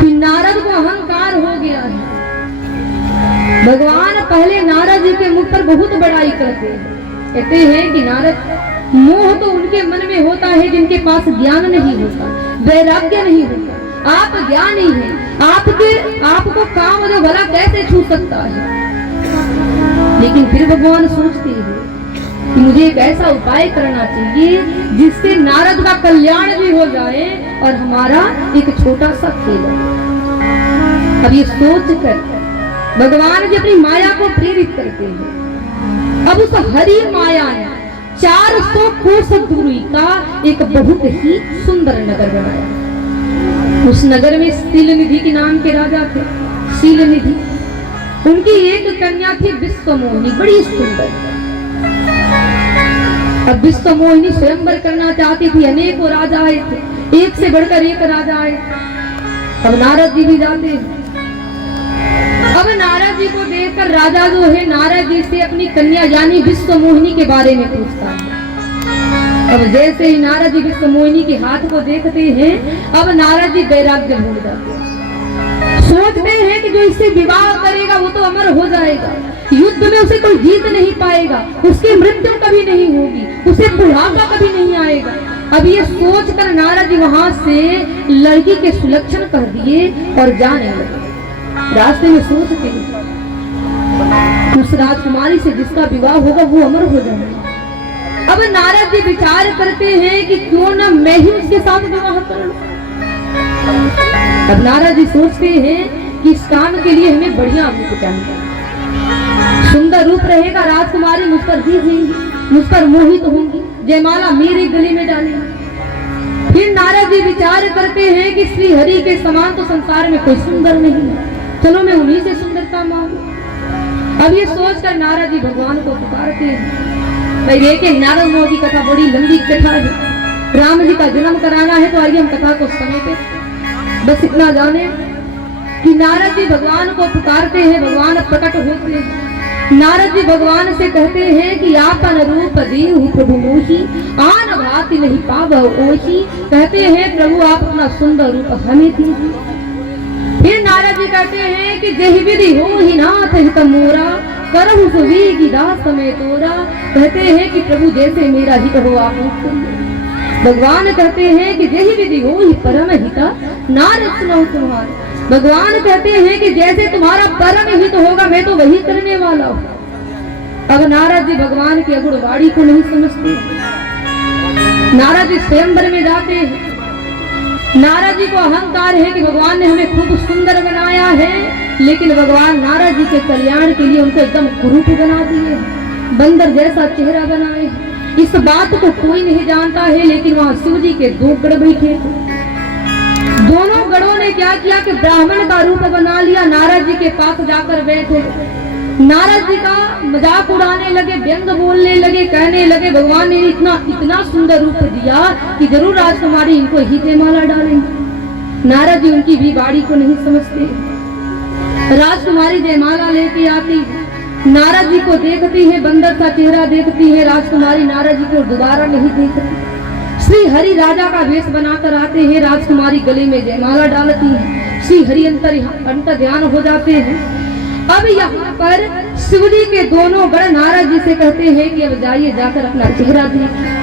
कि नारद को अहंकार हो गया है। भगवान पहले नारद जी के मुख पर बहुत बड़ाई करते हैं, कहते हैं कि नारद, मोह तो उनके मन में होता है जिनके पास ज्ञान नहीं होता, वैराग्य नहीं होता। आप ज्ञानी हैं, आपको कामदेव भला कैसे छू सकता है। लेकिन फिर भगवान सोचते हैं कि मुझे एक ऐसा उपाय करना चाहिए जिससे नारद का कल्याण भी हो जाए और हमारा एक छोटा सा खेल है। अब ये सोच कर भगवान जी अपनी माया को प्रेरित करते हैं। अब उस हरि माया ने 400 कोस दूरी का एक बहुत ही सुंदर नगर बनाया। उस नगर में शीलनिधि के नाम के राजा थे। शीलनिधि, उनकी एक कन्या थी विश्वमोहिनी, बड़ी सुंदर। अब विश्वमोहिनी स्वयंवर करना चाहती थी, अनेकों राजा आए थे, एक से बढ़कर एक राजा आए। अब नारद जी भी जाते हैं। अब नारद जी को देखकर राजा जो है नारद जी से अपनी कन्या यानी विश्वमोहिनी के बारे में पूछता है। अब जैसे ही नारद जी विश्वमोहिनी के हाथ को देखते हैं, अब नारद जी वैराग्य भूल जाते हैं, सोचते हैं कि जो इससे विवाह करेगा वो तो अमर हो जाएगा, युद्ध में उसे कोई जीत नहीं पाएगा, उसकी मृत्यु कभी नहीं होगी, उसे बुढ़ापा कभी नहीं आएगा। अब ये सोचकर नारद जी वहां से लड़की के सुलक्षण कर दिए और जाने लगे। रास्ते में सोचते उस राजकुमारी से जिसका विवाह होगा वो अमर हो जाएगा। अब नारद जी विचार करते हैं कि क्यों ना मैं ही उसके साथ विवाह कर लूं। अब नारद जी सोचते हैं कि इस काम के लिए हमें बढ़िया रूप चाहिए, सुंदर रूप रहेगा, राजकुमारी मुझ पर जीतेंगी, मुझ पर मोहित होंगी, जयमाला मेरे गले में डालेंगी। फिर नारद जी विचार करते हैं कि श्री हरि के समान तो संसार में कोई सुंदर नहीं है, चलो मैं उन्हीं से सुंदरता मांगू। अब ये सोचकर नारद जी भगवान को पुकारते हैं। भाई देखिए, नारद मोह की कथा बड़ी लंबी कथा है, राम जी का जन्म कराना है तो आइए हम कथा को समेटे। बस इतना जाने कि नारद जी भगवान को पुकारते हैं, भगवान प्रकट होते हैं। नारद जी भगवान से कहते हैं कि आपन रूप दीहु प्रभु मोही, आन भाति नहीं पावह ओही। कहते हैं प्रभु आप अपना सुंदर रूप हमें दीजिए। फिर नारद जी कहते हैं कि जहि विधि हो ही नाथ हित मोरा, करहु सुवीगी दास में तोरा। कहते हैं कि प्रभु जैसे मेरा हित हो आप भगवान कहते हैं कि जही विधि हो ही परम हिता, नारद सुनो तुम्हारा। भगवान कहते हैं कि जैसे तुम्हारा परम हित होगा मैं तो वही करने वाला हूँ। अब नारद जी भगवान की अगुड़वाड़ी को नहीं समझते। नारद जी स्वयंवर में जाते हैं। नारद जी को अहंकार है कि भगवान ने हमें खूब सुंदर बनाया है, लेकिन भगवान नारद जी के कल्याण के लिए उनको एकदम कुरूप बना दिए, बंदर जैसा चेहरा बनाए हैं। इस बात को कोई नहीं जानता है, लेकिन वहां शिव जी के दो गढ़ बैठे थे। दोनों गढ़ों ने क्या किया कि ब्राह्मण का रूप बना लिया, नारद जी के पास जाकर बैठे। नारद जी का मजाक उड़ाने लगे, व्यंग बोलने लगे, कहने लगे भगवान ने इतना सुंदर रूप दिया कि जरूर राजकुमारी इनको ही जयमाला डालेंगे। नारद जी उनकी भी बाड़ी को नहीं समझते। राजकुमारी जयमाला लेके आती, नारद जी को देखती है, बंदर का चेहरा देखती है, राजकुमारी नारद जी को दोबारा नहीं देखती। श्री हरि राजा का वेश बनाकर आते हैं, राजकुमारी गले में जयमाला डालती है, श्री हरि अंतर ध्यान हो जाते हैं। अब यहाँ पर शिव जी के दोनों गण नारद जी से कहते हैं कि अब जाइए जाकर अपना चेहरा देखिए।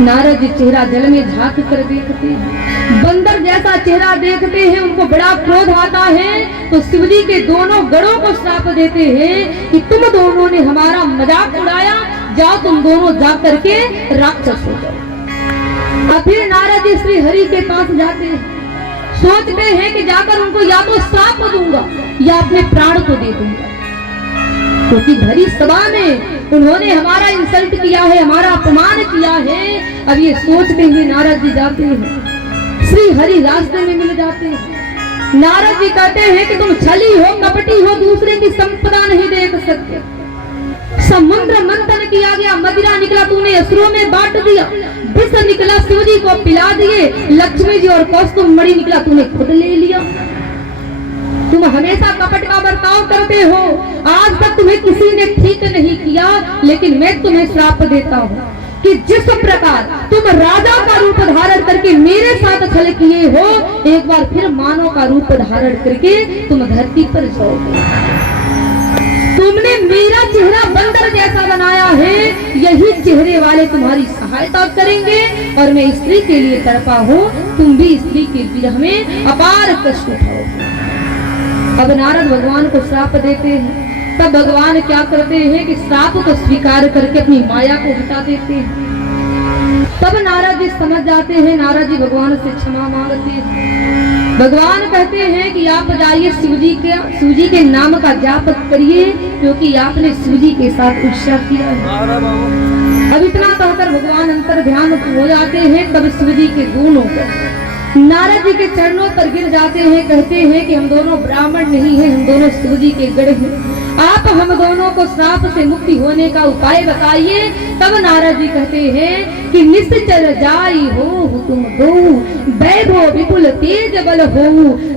नारद जी चेहरा जल में झांक कर देखते हैं, बंदर जैसा चेहरा देखते हैं, उनको बड़ा क्रोध आता है। तो शिव जी के दोनों गणों को श्राप देते हैं कि तुम दोनों ने हमारा मजाक उड़ाया, जाओ तुम दोनों जा करके राक्षस हो जाओ। अब फिर नारद जी श्री हरि के पास जाते हैं, सोचते हैं कि जाकर उनको या तो श्राप दूंगा या अपने प्राण को दे दूंगा, क्योंकि भरी सभा में उन्होंने हमारा इंसल्ट किया है, हमारा अपमान किया है। अब ये सोचते हुए नारद जी जाते हैं, श्री हरि रास्ते में मिल जाते हैं। नारद जी कहते हैं कि तुम छली हो, कपटी हो, दूसरे की संपदा नहीं देख सकते। समुद्र मंथन किया गया, मदिरा निकला तूने असुरों में बांट दिया, विष निकला शिव जी को पिला दिए, लक्ष्मी जी और कौस्तुभ मणि निकला तूने खुद ले लिया। तुम हमेशा कपट का बर्ताव करते हो, आज तक तुम्हें किसी ने ठीक नहीं किया, लेकिन मैं तुम्हें श्राप देता हूँ कि जिस प्रकार तुम राजा का रूप धारण करके मेरे साथ छल किए हो, एक बार फिर मानव का रूप धारण करके तुम धरती पर जाओगे। तुमने मेरा चेहरा बंदर जैसा बनाया है, यही चेहरे वाले तुम्हारी सहायता करेंगे, और मैं स्त्री के लिए तड़पा हूँ, तुम भी स्त्री के विरह में अपार कष्ट उठाओगे। अब नारद भगवान को श्राप देते हैं। तब भगवान क्या करते हैं कि श्राप को स्वीकार करके अपनी माया को हटा देते हैं। तब नारद जी समझ जाते हैं, नारद जी भगवान से क्षमा मांगते हैं। भगवान कहते हैं कि आप जाइए शिव जी के नाम का जाप करिए, क्योंकि आपने शिव जी के साथ ईर्ष्या किया है। अब इतना कहकर भगवान अंतर ध्यान हो जाते हैं। तब शिव जी के दोनों नारद जी के चरणों पर गिर जाते हैं, कहते हैं कि हम दोनों ब्राह्मण नहीं हैं, हम दोनों शिव जी के गढ़ हैं, आप हम दोनों को श्राप से मुक्ति होने का उपाय बताइए। तब नारद जी कहते हैं कि निश्चर जाई हो तुम दो, वैभव विपुल तेज बल हो,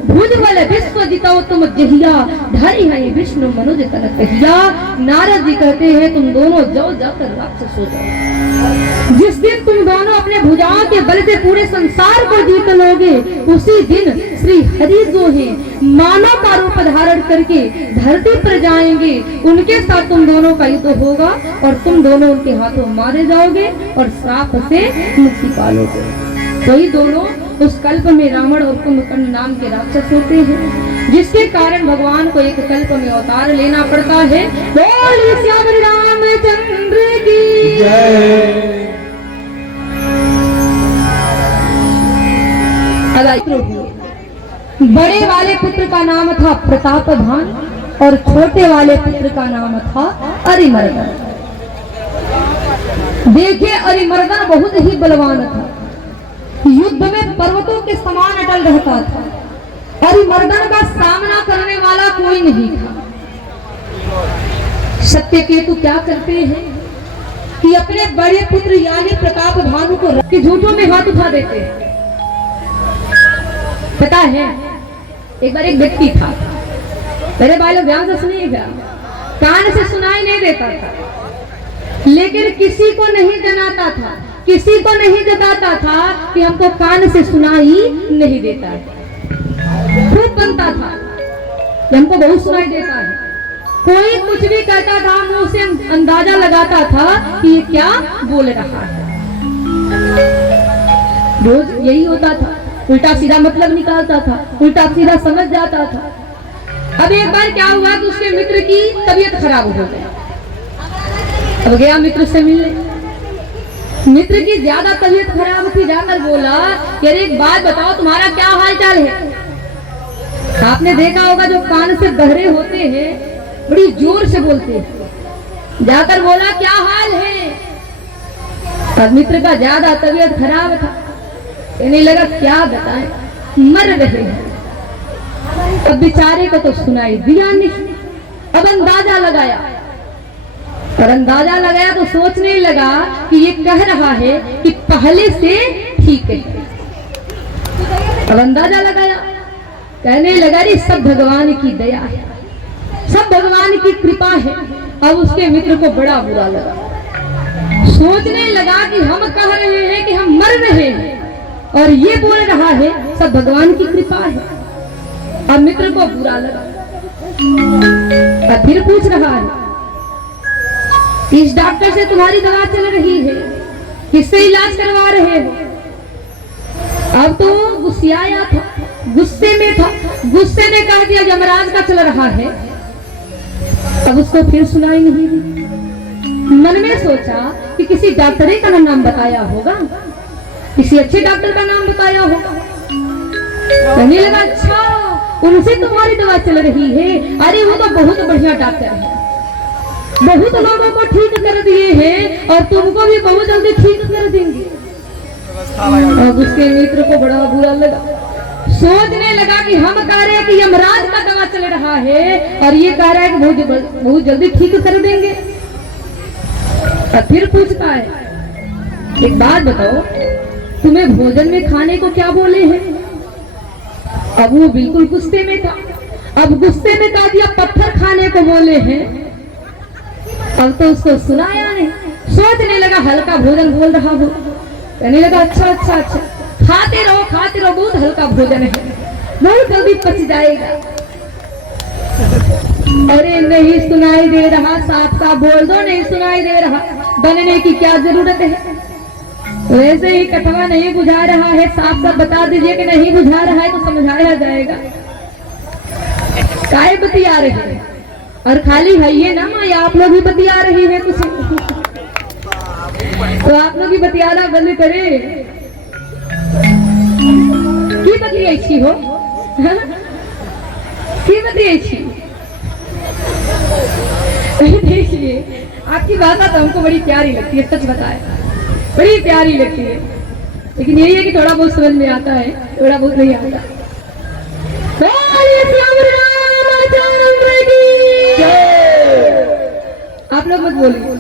भुज बल विश्व जितो तुम जहिया, धरि है विष्णु मनुज तन कहिया। नारद जी कहते हैं तुम दोनों जाओ, जाकर राक्षस हो जाओ। जिस दिन तुम दोनों अपने भुजाओं के बल से पूरे संसार को जीत लोगे, उसी दिन श्री हरि जो है मानव का रूप धारण करके धरती पर जाएंगे, उनके साथ तुम दोनों का युद्ध होगा और तुम दोनों उनके हाथों मारे जाओगे और श्राप से मुक्ति पालोगे। वही दोनों उस कल्प में रावण और कुंभकर्ण नाम के राक्षस होते हैं, जिसके कारण भगवान को एक कल्प में अवतार लेना पड़ता है। बोल श्याम रामचंद्र की जय। बड़े वाले पुत्र का नाम था प्रतापभान और छोटे वाले पुत्र का नाम था अरिमर्दन। देखिए अरिमर्दन बहुत ही बलवान था, युद्ध में पर्वतों के समान अटल रहता था। अरिमर्दन का सामना करने वाला कोई नहीं था। सत्यकेतु क्या करते हैं कि अपने बड़े पुत्र यानी प्रतापभानु को रख के झूठों में हाथ उठा देते हैं। पता है एक बार एक व्यक्ति था, मेरे भाई लोग ध्यान से सुनिएगा, कान से सुनाई नहीं देता था, लेकिन किसी को नहीं जनाता था, किसी को नहीं जताता था कि हमको कान से सुनाई नहीं देता है। खूब बनता था कि हमको बहुत सुनाई देता है। कोई कुछ भी कहता था, मुंह से अंदाजा लगाता था कि ये क्या बोल रहा है। रोज यही होता था, उल्टा सीधा मतलब निकालता था, उल्टा सीधा समझ जाता था। अब एक बार क्या हुआ कि उसके मित्र की तबीयत खराब हो गई। अब गया मित्र से मिलने, मित्र की ज्यादा तबीयत खराब थी, जाकर बोला कि अरे एक बात बताओ, तुम्हारा क्या हाल चाल है। आपने देखा होगा जो कान से बहरे होते हैं बड़ी जोर से बोलते हैं। जाकर बोला क्या हाल है। अब मित्र का ज्यादा तबीयत खराब था, कहने लगा क्या बताएं, मर रहे हैं। अब बेचारे को तो सुनाई दिया नहीं। अब अंदाजा लगाया, और अंदाजा लगाया तो सोचने लगा कि ये कह रहा है कि पहले से ठीक है। अब अंदाजा लगाया, कहने लगा रे सब भगवान की दया है, सब भगवान की कृपा है। अब उसके मित्र को बड़ा बुरा लगा, सोचने लगा कि हम कह रहे हैं कि हम मर रहे हैं और ये बोल रहा है सब भगवान की कृपा है। अब मित्र को बुरा लगा, अब फिर पूछ रहा है इस डॉक्टर से तुम्हारी दवा चल रही है, किससे इलाज करवा रहे हो। अब तो गुस्सियाया था, गुस्से में था, गुस्से में कह दिया यमराज का चल रहा है। अब उसको फिर सुनाई नहीं दी। मन में सोचा कि किसी डॉक्टर का नाम बताया होगा, किसी अच्छे डॉक्टर का नाम बताया होगा। कहने लगा अच्छा उनसे तुम्हारी दवा चल रही है। अरे वो तो बहुत बढ़िया डॉक्टर है, बहुत लोगों को ठीक कर दिए हैं और तुमको भी बहुत जल्दी ठीक कर देंगे। अब उसके मित्र को बड़ा बुरा लगा, सोचने लगा कि हम कह रहे हैं कि यमराज का दवा चल रहा है और ये कह रहा है कि बहुत जल्दी ठीक कर देंगे। और फिर पूछता है एक बात बताओ, तुम्हें भोजन में खाने को क्या बोले हैं। अब वो बिल्कुल गुस्से में था, अब गुस्से में कह दिया पत्थर खाने को बोले हैं। अब तो उसको सुनाया नहीं, सोचने लगा हल्का भोजन बोल रहा हो। कहने लगा अच्छा अच्छा अच्छा, खाते रहो, बहुत हल्का भोजन है, बहुत जल्दी पच जाएगा। अरे नहीं सुनाई दे रहा, साफ साफ बोल दो नहीं सुनाई दे रहा, बनने की क्या जरूरत है। वैसे ही कटवा नहीं बुझा रहा है, साफ साफ बता दीजिए कि नहीं बुझा रहा है तो समझाया जाएगा। काय बतिया रहे हैं, और खाली है ये ना माँ, आप लोग भी बतिया रही है कुछ, तो आप लोग भी बतियाना बंद करे। की बतियाई हो, की बतियाई। देखिए आपकी भाषा तो हमको बड़ी प्यारी लगती है, सच बताए बड़ी प्यारी लगती है, लेकिन यही है कि थोड़ा बहुत समझ में आता है, थोड़ा बहुत नहीं आता। आप लोग मत बोलिए,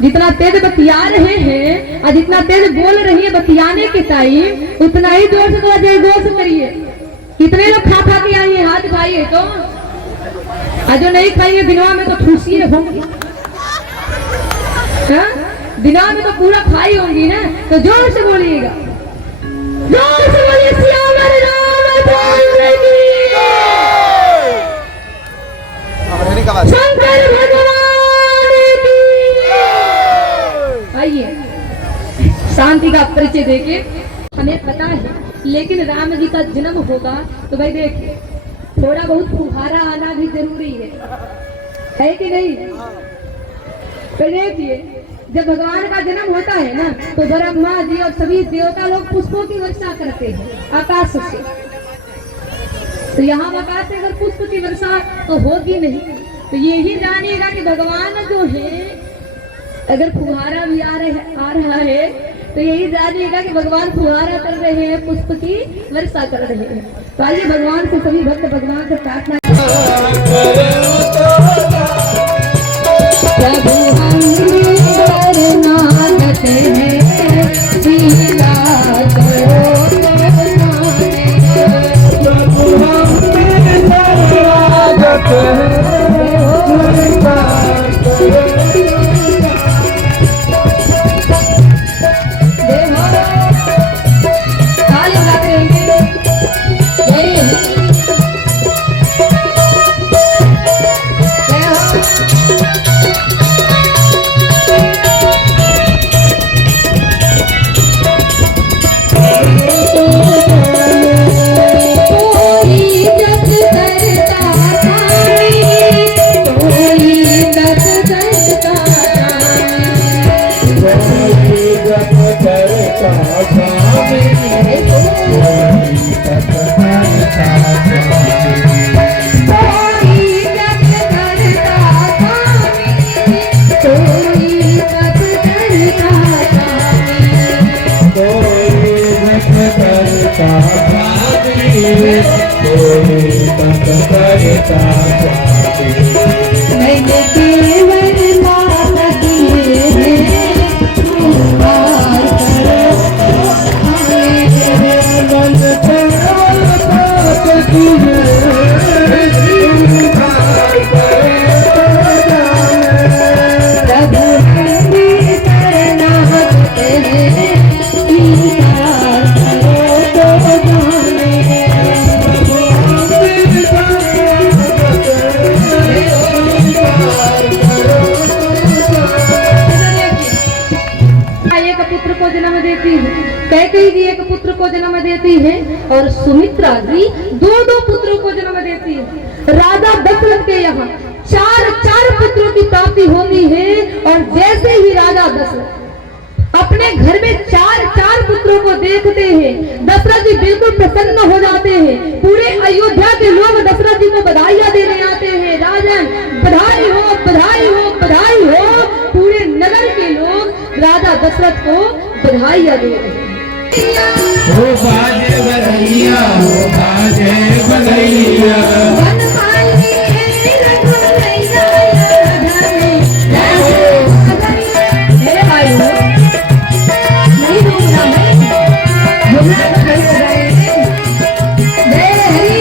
जितना तेज बतिया रहे हैं और जितना तेज बोल रही है बतियाने के टाइम, उतना ही जोर से थोड़ा जय घोष करिए। कितने लोग खा खा के आइए, हाथ खाइए तो, और जो नहीं खाइए दिनवा में तो ठूसी होंगी, दिनवा में तो पूरा खाई होंगी ना, तो जोर से बोलिएगा, जोर से बोलिए श्याम रामचंद्र शंकर भगवान की। आइए शांति का परिचय देके हमें पता है, लेकिन राम जी का जन्म होगा तो भाई देखिए थोड़ा बहुत फुहारा आना भी जरूरी है कि नहीं? तो देखिए जब भगवान का जन्म होता है ना तो ब्रह्मा जी और सभी देवता लोग पुष्पों की वर्षा करते हैं आकाश से। तो यहाँ आकाश से अगर पुष्प की वर्षा तो होगी नहीं, तो यही जानिएगा कि भगवान जो है अगर फुहारा भी आ रहा है तो यही जानिएगा कि भगवान फुहारा कर रहे हैं, पुष्प की वर्षा कर रहे हैं। तो आइए भगवान से सभी भक्त भगवान से प्रार्थना प्रभु हम शरणागत हैं, दीना करो प्रभु हम शरणागत कैकेयी जी एक पुत्र को जन्म देती है और सुमित्रा जी दो पुत्रों को जन्म देती है। राजा दशरथ के यहाँ चार पुत्रों की प्राप्ति होती है और जैसे ही राजा दशरथ अपने घर में चार पुत्रों को देखते हैं दशरथ जी बिल्कुल प्रसन्न हो जाते हैं। पूरे अयोध्या के लोग दशरथ जी को बधाइयां देने आते हैं, राजन बधाई हो बधाई हो बधाई हो। पूरे नगर के लोग राजा दशरथ को बधाइयां दे रहे हैं। हो बाजे बधैया, हो बाजे बधैया, मेरे भाई हो नहीं बोलना है, बोलना तो नहीं हो रहा है। जय हरि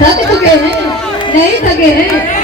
थक चुके हैं, नहीं थके हैं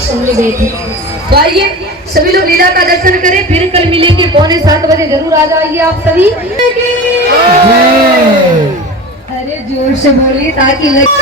सुनने गए थे। तो आइए सभी लोग लीला का दर्शन करें, फिर कल मिलेंगे 6:45 जरूर आ जाइए आप सभी। अरे जोर से बोलिए ताकि लगे।